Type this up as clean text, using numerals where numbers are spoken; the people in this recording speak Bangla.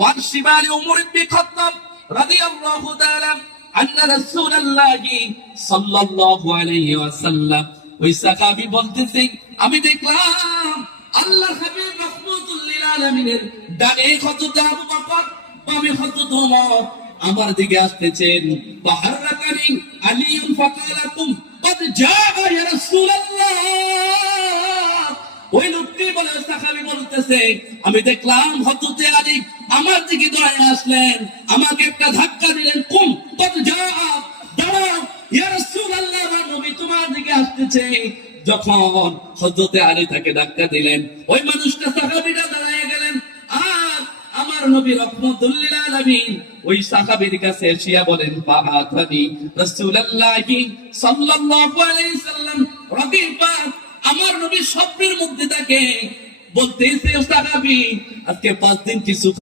ওয়ান শিমালি উমর ইবনে খাত্তাব রাদিয়াল্লাহু তাআলা আন্না রাসূলুল্লাহি সাল্লাল্লাহু আলাইহি ওয়াসাল্লাম, ওই সাহাবী বলতেছে আমি দেখলাম আল্লাহর হাবিব রাহমাতুল লিল আলামিনের ডানে হযরত আবু বকর, বামে হযরত ওমর আমার দিকে আসতেছেন। ফাহারাকানি আলিয়ুন ফাকালাকুম কদ জাআ ইয়া রাসূলুল্লাহ। ওই লোকটি বলে, সাহাবী বলতেছে আমি দেখলাম হযরত আলী আমার দিকে দৌড়ে আসলেন, আমাকে একটা ধাক্কা দিলেন। কুম কদ জাআ, দাঁড়াও ইয়া রাসূলুল্লাহ, আমার নবী তোমার দিকে আসতেছে। যখন হযরত আলী তাকে ধাক্কা দিলেন, ওই মানুষটা সাহাবীরা দাঁড়িয়ে গেলেন। আর আমার নবী রাহমাতুল লিল আলামিন ওই সাহাবীর কাছে এসে বলেন ফাআতানি রাসূলুল্লাহি সাল্লাল্লাহু আলাইহি সাল্লাম রাকিবা। আমার নবী স্বপ্নের মধ্যে তাকে বলতেছে, ও সাহাবী আজকে 5 দিন কিছু